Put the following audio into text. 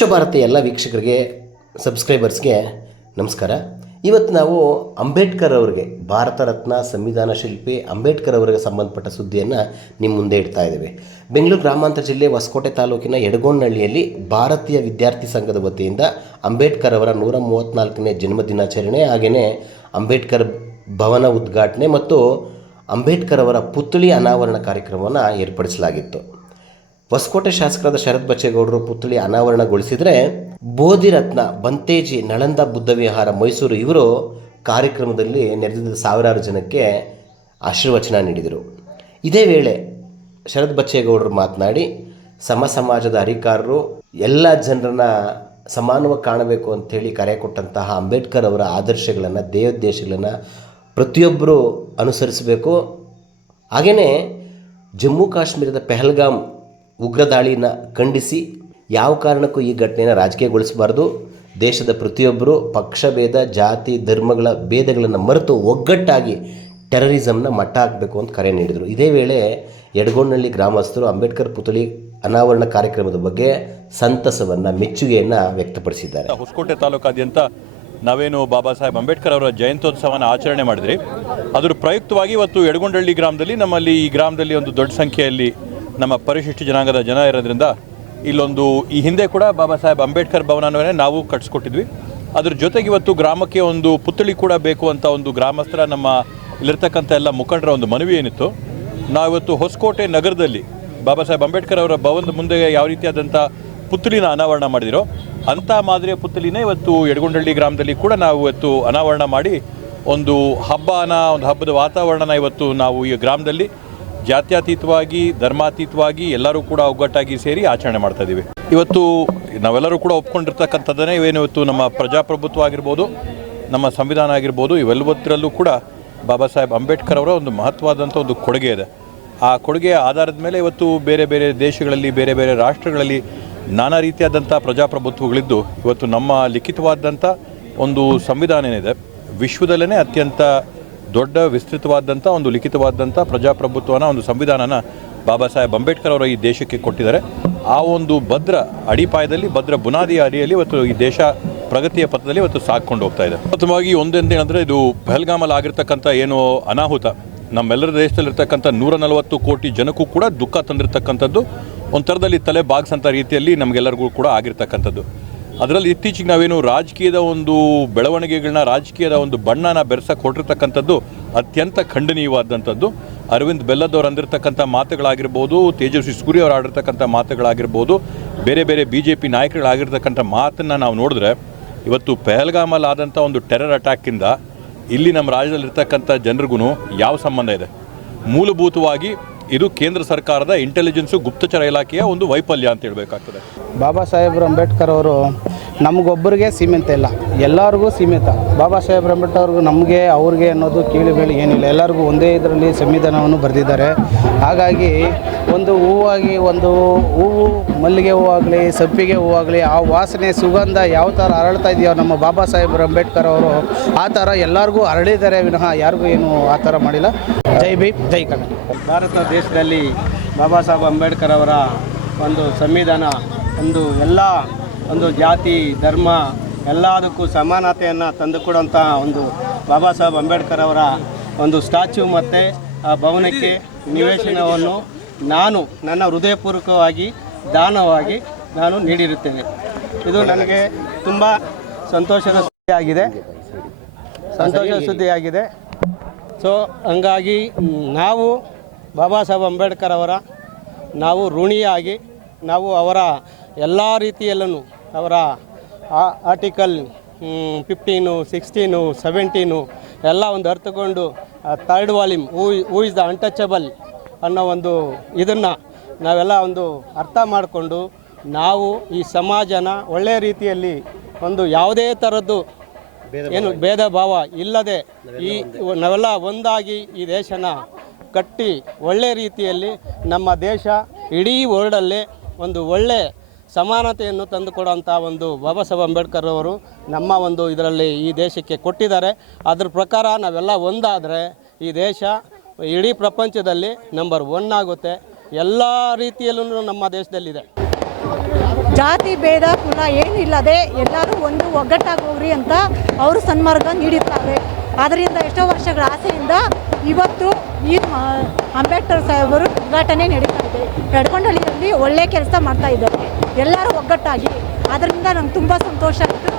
ವಿಶ್ವಭಾರತಿ ಎಲ್ಲ ವೀಕ್ಷಕರಿಗೆ ಸಬ್ಸ್ಕ್ರೈಬರ್ಸ್ಗೆ ನಮಸ್ಕಾರ. ಇವತ್ತು ನಾವು ಅಂಬೇಡ್ಕರ್ ಅವರಿಗೆ, ಭಾರತ ರತ್ನ ಸಂವಿಧಾನ ಶಿಲ್ಪಿ ಅಂಬೇಡ್ಕರ್ ಅವರಿಗೆ ಸಂಬಂಧಪಟ್ಟ ಸುದ್ದಿಯನ್ನು ನಿಮ್ಮ ಮುಂದೆ ಇಡ್ತಾ ಇದ್ದೇವೆ. ಬೆಂಗಳೂರು ಗ್ರಾಮಾಂತರ ಜಿಲ್ಲೆ ಹೊಸಕೋಟೆ ತಾಲೂಕಿನ ಯಡಗೋನಹಳ್ಳಿಯಲ್ಲಿ ಭಾರತೀಯ ವಿದ್ಯಾರ್ಥಿ ಸಂಘದ ವತಿಯಿಂದ ಅಂಬೇಡ್ಕರ್ ಅವರ 134ನೇ ಜನ್ಮದಿನಾಚರಣೆ, ಹಾಗೆಯೇ ಅಂಬೇಡ್ಕರ್ ಭವನ ಉದ್ಘಾಟನೆ ಮತ್ತು ಅಂಬೇಡ್ಕರ್ ಅವರ ಪುತ್ಥಳಿ ಅನಾವರಣ ಕಾರ್ಯಕ್ರಮವನ್ನು ಏರ್ಪಡಿಸಲಾಗಿತ್ತು. ಹೊಸಕೋಟೆ ಶಾಸಕರಾದ ಶರತ್ ಬಚ್ಚೇಗೌಡರು ಪುತ್ಥಳಿ ಅನಾವರಣಗೊಳಿಸಿದರೆ, ಬೋಧಿರತ್ನ ಬಂತೇಜಿ ನಳಂದ ಬುದ್ಧ ವಿಹಾರ ಮೈಸೂರು ಇವರು ಕಾರ್ಯಕ್ರಮದಲ್ಲಿ ನೆರೆದಿದ್ದ ಸಾವಿರಾರು ಜನಕ್ಕೆ ಆಶೀರ್ವಚನ ನೀಡಿದರು. ಇದೇ ವೇಳೆ ಶರತ್ ಬಚ್ಚೇಗೌಡರು ಮಾತನಾಡಿ, ಸಮಾಜದ ಹರಿಕಾರರು ಎಲ್ಲ ಜನರನ್ನ ಸಮಾನವಾಗಿ ಕಾಣಬೇಕು ಅಂಥೇಳಿ ಕರೆ ಕೊಟ್ಟಂತಹ ಅಂಬೇಡ್ಕರ್ ಅವರ ಆದರ್ಶಗಳನ್ನು, ದೇವೋದ್ದೇಶಗಳನ್ನು ಪ್ರತಿಯೊಬ್ಬರು ಅನುಸರಿಸಬೇಕು. ಹಾಗೆಯೇ ಜಮ್ಮು ಕಾಶ್ಮೀರದ ಪೆಹಲ್ಗಾಮ್ ಉಗ್ರ ದಾಳಿನ ಖಂಡಿಸಿ ಯಾವ ಕಾರಣಕ್ಕೂ ಈ ಘಟನೆಯನ್ನು ರಾಜಕೀಯಗೊಳಿಸಬಾರ್ದು. ದೇಶದ ಪ್ರತಿಯೊಬ್ಬರು ಪಕ್ಷಭೇದ, ಜಾತಿ, ಧರ್ಮಗಳ ಭೇದಗಳನ್ನು ಮರೆತು ಒಗ್ಗಟ್ಟಾಗಿ ಟೆರರಿಸಮ್ನ ಮಟ್ಟ ಹಾಕಬೇಕು ಅಂತ ಕರೆ ನೀಡಿದರು. ಇದೇ ವೇಳೆ ಯಡಗೋನಹಳ್ಳಿ ಗ್ರಾಮಸ್ಥರು ಅಂಬೇಡ್ಕರ್ ಪುತ್ಥಳಿ ಅನಾವರಣ ಕಾರ್ಯಕ್ರಮದ ಬಗ್ಗೆ ಸಂತಸವನ್ನು, ಮೆಚ್ಚುಗೆಯನ್ನು ವ್ಯಕ್ತಪಡಿಸಿದ್ದಾರೆ. ಹೊಸಕೋಟೆ ತಾಲೂಕಾದ್ಯಂತ ನಾವೇನು ಬಾಬಾ ಸಾಹೇಬ್ ಅಂಬೇಡ್ಕರ್ ಅವರ ಜಯಂತ್ಯೋತ್ಸವನ ಆಚರಣೆ ಮಾಡಿದ್ರಿ, ಅದರ ಪ್ರಯುಕ್ತವಾಗಿ ಇವತ್ತು ಯಡಗೋನಹಳ್ಳಿ ಗ್ರಾಮದಲ್ಲಿ, ನಮ್ಮಲ್ಲಿ ಈ ಗ್ರಾಮದಲ್ಲಿ ಒಂದು ದೊಡ್ಡ ಸಂಖ್ಯೆಯಲ್ಲಿ ನಮ್ಮ ಪರಿಶಿಷ್ಟ ಜನಾಂಗದ ಜನ ಇರೋದ್ರಿಂದ ಇಲ್ಲೊಂದು, ಈ ಹಿಂದೆ ಕೂಡ ಬಾಬಾ ಸಾಹೇಬ್ ಅಂಬೇಡ್ಕರ್ ಭವನವನ್ನೇ ನಾವು ಕಟ್ಸ್ಕೊಟ್ಟಿದ್ವಿ. ಅದ್ರ ಜೊತೆಗೆ ಇವತ್ತು ಗ್ರಾಮಕ್ಕೆ ಒಂದು ಪುತ್ಥಳಿ ಕೂಡ ಬೇಕು ಅಂತ ಒಂದು ಗ್ರಾಮಸ್ಥರ, ನಮ್ಮ ಇಲ್ಲಿರ್ತಕ್ಕಂಥ ಎಲ್ಲ ಮುಖಂಡರ ಒಂದು ಮನವಿ ಏನಿತ್ತು. ನಾವಿವತ್ತು ಹೊಸಕೋಟೆ ನಗರದಲ್ಲಿ ಬಾಬಾ ಸಾಹೇಬ್ ಅಂಬೇಡ್ಕರ್ ಅವರ ಭವನದ ಮುಂದೆ ಯಾವ ರೀತಿಯಾದಂಥ ಪುತ್ಥಳಿನ ಅನಾವರಣ ಮಾಡಿದಿರೋ ಅಂಥ ಮಾದರಿಯ ಪುತ್ಥಳಿನೇ ಇವತ್ತು ಯಡಗೋನಹಳ್ಳಿ ಗ್ರಾಮದಲ್ಲಿ ಕೂಡ ನಾವು ಇವತ್ತು ಅನಾವರಣ ಮಾಡಿ ಒಂದು ಹಬ್ಬದ ವಾತಾವರಣನ ಇವತ್ತು ನಾವು ಈ ಗ್ರಾಮದಲ್ಲಿ ಜಾತ್ಯತೀತವಾಗಿ, ಧರ್ಮಾತೀತವಾಗಿ ಎಲ್ಲರೂ ಕೂಡ ಒಗ್ಗಟ್ಟಾಗಿ ಸೇರಿ ಆಚರಣೆ ಮಾಡ್ತಾ ಇದ್ದೀವಿ. ಇವತ್ತು ನಾವೆಲ್ಲರೂ ಕೂಡ ಒಪ್ಕೊಂಡಿರ್ತಕ್ಕಂಥದ್ದನ್ನೇ ಇವತ್ತು ನಮ್ಮ ಪ್ರಜಾಪ್ರಭುತ್ವ ಆಗಿರ್ಬೋದು, ನಮ್ಮ ಸಂವಿಧಾನ ಆಗಿರ್ಬೋದು, ಇವೆಲ್ಲವತ್ತರಲ್ಲೂ ಕೂಡ ಬಾಬಾ ಸಾಹೇಬ್ ಅಂಬೇಡ್ಕರ್ ಅವರ ಒಂದು ಮಹತ್ವವಾದಂಥ ಒಂದು ಕೊಡುಗೆ ಇದೆ. ಆ ಕೊಡುಗೆಯ ಆಧಾರದ ಮೇಲೆ ಇವತ್ತು ಬೇರೆ ಬೇರೆ ದೇಶಗಳಲ್ಲಿ, ಬೇರೆ ಬೇರೆ ರಾಷ್ಟ್ರಗಳಲ್ಲಿ ನಾನಾ ರೀತಿಯಾದಂಥ ಪ್ರಜಾಪ್ರಭುತ್ವಗಳಿದ್ದು, ಇವತ್ತು ನಮ್ಮ ಲಿಖಿತವಾದಂಥ ಒಂದು ಸಂವಿಧಾನ ಏನಿದೆ, ವಿಶ್ವದಲ್ಲೇ ಅತ್ಯಂತ ದೊಡ್ಡ ವಿಸ್ತೃತವಾದಂಥ ಒಂದು ಲಿಖಿತವಾದಂಥ ಪ್ರಜಾಪ್ರಭುತ್ವನ ಒಂದು ಸಂವಿಧಾನನ ಬಾಬಾ ಸಾಹೇಬ್ ಅಂಬೇಡ್ಕರ್ ಅವರ ಈ ದೇಶಕ್ಕೆ ಕೊಟ್ಟಿದ್ದಾರೆ. ಆ ಒಂದು ಭದ್ರ ಅಡಿಪಾಯದಲ್ಲಿ, ಭದ್ರ ಬುನಾದಿಯ ಅಡಿಯಲ್ಲಿ ಇವತ್ತು ಈ ದೇಶ ಪ್ರಗತಿಯ ಪಥದಲ್ಲಿ ಇವತ್ತು ಸಾಗಿಕೊಂಡು ಹೋಗ್ತಾ ಇದೆ. ಪ್ರಥಮವಾಗಿ ಒಂದೇನಂದರೆ, ಇದು ಪಹಲ್ಗಾಮಲ್ಲಿ ಆಗಿರ್ತಕ್ಕಂಥ ಏನು ಅನಾಹುತ ನಮ್ಮೆಲ್ಲರ ದೇಶದಲ್ಲಿರ್ತಕ್ಕಂಥ 140 ಕೋಟಿ ಜನಕ್ಕೂ ಕೂಡ ದುಃಖ ತಂದಿರತಕ್ಕಂಥದ್ದು, ಒಂಥರದಲ್ಲಿ ತಲೆ ಬಾಗಿಸಂಥ ರೀತಿಯಲ್ಲಿ ನಮಗೆಲ್ಲರಿಗೂ ಕೂಡ ಆಗಿರ್ತಕ್ಕಂಥದ್ದು. ಅದರಲ್ಲಿ ಇತ್ತೀಚೆಗೆ ನಾವೇನು ರಾಜಕೀಯದ ಒಂದು ಬೆಳವಣಿಗೆಗಳನ್ನ, ರಾಜಕೀಯದ ಒಂದು ಬಣ್ಣನ ಬೆರೆಸಕ್ಕೆ ಹೊರಟಿರ್ತಕ್ಕಂಥದ್ದು ಅತ್ಯಂತ ಖಂಡನೀಯವಾದಂಥದ್ದು. ಅರವಿಂದ್ ಬೆಲ್ಲದವ್ರು ಅಂದಿರ್ತಕ್ಕಂಥ ಮಾತುಗಳಾಗಿರ್ಬೋದು, ತೇಜಸ್ವಿ ಸೂರ್ಯ ಅವರು ಆಡಿರ್ತಕ್ಕಂಥ ಮಾತುಗಳಾಗಿರ್ಬೋದು, ಬೇರೆ ಬೇರೆ BJP ನಾಯಕರುಗಳಾಗಿರ್ತಕ್ಕಂಥ ಮಾತನ್ನು ನಾವು ನೋಡಿದ್ರೆ, ಇವತ್ತು ಪೆಹಲ್ಗಾಮಲ್ಲಿ ಆದಂಥ ಒಂದು ಟೆರರ್ ಅಟ್ಯಾಕಿಂದ ಇಲ್ಲಿ ನಮ್ಮ ರಾಜ್ಯದಲ್ಲಿರ್ತಕ್ಕಂಥ ಜನರಿಗೂ ಯಾವ ಸಂಬಂಧ ಇದೆ? ಮೂಲಭೂತವಾಗಿ ಇದು ಕೇಂದ್ರ ಸರ್ಕಾರದ ಇಂಟೆಲಿಜೆನ್ಸು, ಗುಪ್ತಚರ ಇಲಾಖೆಯ ಒಂದು ವೈಫಲ್ಯ ಅಂತ ಹೇಳಬೇಕಾಗ್ತದೆ. ಬಾಬಾ ಸಾಹೇಬ್ ಅಂಬೇಡ್ಕರ್ ಅವರು ನಮಗೊಬ್ಬರಿಗೆ ಸೀಮಿತ ಇಲ್ಲ, ಎಲ್ಲರಿಗೂ ಸೀಮಿತ. ಬಾಬಾ ಸಾಹೇಬ್ ಅಂಬೇಡ್ಕರ್ ಅವ್ರಿಗೂ ನಮಗೆ ಅವ್ರಿಗೆ ಅನ್ನೋದು ಕೀಳುಬೇಳೆ ಏನಿಲ್ಲ, ಎಲ್ಲರಿಗೂ ಒಂದೇ ಇದರಲ್ಲಿ ಸಂವಿಧಾನವನ್ನು ಬರೆದಿದ್ದಾರೆ. ಹಾಗಾಗಿ ಒಂದು ಹೂವಾಗಿ, ಒಂದು ಹೂವು, ಮಲ್ಲಿಗೆ ಹೂವಾಗಲಿ, ಸಂಪಿಗೆ ಹೂವಾಗಲಿ, ಆ ವಾಸನೆ, ಸುಗಂಧ ಯಾವ ಥರ ಅರಳ್ತಾ ಇದೆಯೋ ನಮ್ಮ ಬಾಬಾ ಸಾಹೇಬ್ ಅಂಬೇಡ್ಕರ್ ಅವರು ಆ ಥರ ಎಲ್ಲರಿಗೂ ಅರಳಿದ್ದಾರೆ ವಿನಃ ಯಾರಿಗೂ ಏನು ಆ ಥರ ಮಾಡಿಲ್ಲ. ಜೈ ಭೀಮ್, ಜೈ ಕನ್ನಡ. ಭಾರತ ದೇಶದಲ್ಲಿ ಬಾಬಾ ಸಾಹೇಬ್ ಅಂಬೇಡ್ಕರ್ ಅವರ ಒಂದು ಸಂವಿಧಾನ ಒಂದು ಜಾತಿ, ಧರ್ಮ ಎಲ್ಲದಕ್ಕೂ ಸಮಾನತೆಯನ್ನು ತಂದುಕೊಡುವಂಥ ಒಂದು ಬಾಬಾ ಸಾಹೇಬ್ ಅಂಬೇಡ್ಕರ್ ಅವರ ಒಂದು ಸ್ಟ್ಯಾಚ್ಯೂ ಮತ್ತು ಆ ಭವನಕ್ಕೆ ನಿವೇಶನವನ್ನು ನಾನು ನನ್ನ ಹೃದಯಪೂರ್ವಕವಾಗಿ ದಾನವಾಗಿ ನಾನು ನೀಡಿರುತ್ತೇನೆ. ಇದು ನನಗೆ ತುಂಬ ಸಂತೋಷದ ಸುದ್ದಿಯಾಗಿದೆ. ಸೊ ಹಂಗಾಗಿ ನಾವು ಬಾಬಾ ಸಾಹೇಬ್ ಅಂಬೇಡ್ಕರ್ ಅವರ ನಾವು ಋಣಿಯಾಗಿ, ನಾವು ಅವರ ಎಲ್ಲ ರೀತಿಯಲ್ಲೂ ಅವರ ಆರ್ಟಿಕಲ್ 15, 16, 17 ಎಲ್ಲ ಒಂದು ಅರ್ಥಕೊಂಡು 3rd volume who is the untouchable ಅನ್ನೋ ಒಂದು ಇದನ್ನು ನಾವೆಲ್ಲ ಒಂದು ಅರ್ಥ ಮಾಡಿಕೊಂಡು, ನಾವು ಈ ಸಮಾಜನ ಒಳ್ಳೆಯ ರೀತಿಯಲ್ಲಿ ಒಂದು ಯಾವುದೇ ಥರದ್ದು ಏನು ಭೇದ ಭಾವ ಇಲ್ಲದೆ ನಾವೆಲ್ಲ ಒಂದಾಗಿ ಈ ದೇಶನ ಕಟ್ಟಿ ಒಳ್ಳೆಯ ರೀತಿಯಲ್ಲಿ ನಮ್ಮ ದೇಶ ಇಡೀ ವರ್ಲ್ಡಲ್ಲೇ ಒಂದು ಒಳ್ಳೆ ಸಮಾನತೆಯನ್ನು ತಂದುಕೊಡುವಂಥ ಒಂದು ಬಾಬಾ ಸಾಹೇಬ್ ಅಂಬೇಡ್ಕರ್ ಅವರು ನಮ್ಮ ಒಂದು ಇದರಲ್ಲಿ ಈ ದೇಶಕ್ಕೆ ಕೊಟ್ಟಿದ್ದಾರೆ. ಅದ್ರ ಪ್ರಕಾರ ನಾವೆಲ್ಲ ಒಂದಾದರೆ ಈ ದೇಶ ಇಡೀ ಪ್ರಪಂಚದಲ್ಲಿ ನಂಬರ್ 1 ಆಗುತ್ತೆ. ಎಲ್ಲ ರೀತಿಯಲ್ಲೂ ನಮ್ಮ ದೇಶದಲ್ಲಿದೆ. ಜಾತಿ ಭೇದ ಕುಲ ಏನಿಲ್ಲದೆ ಎಲ್ಲರೂ ಒಂದು ಒಗ್ಗಟ್ಟಾಗಿ ಹೋಗ್ರಿ ಅಂತ ಅವರು ಸನ್ಮಾರ್ಗ ನೀಡಿದ್ದಾರೆ. ಆದ್ದರಿಂದ ಎಷ್ಟೋ ವರ್ಷಗಳ ಆಸೆಯಿಂದ ಇವತ್ತು ಈ ಅಂಬೇಡ್ಕರ್ ಸಾಹೇಬರು ಉದ್ಘಾಟನೆ ನಡೀತಾ ಇದೆ. ಎಡಗೊಂಡಳ್ಳಿಯಲ್ಲಿ ಒಳ್ಳೆ ಕೆಲಸ ಮಾಡ್ತಾ ಇದ್ದಾರೆ ಎಲ್ಲರೂ ಒಗ್ಗಟ್ಟಾಗಿ. ಅದರಿಂದ ನಂಗೆ ತುಂಬ ಸಂತೋಷ ಆಯಿತು.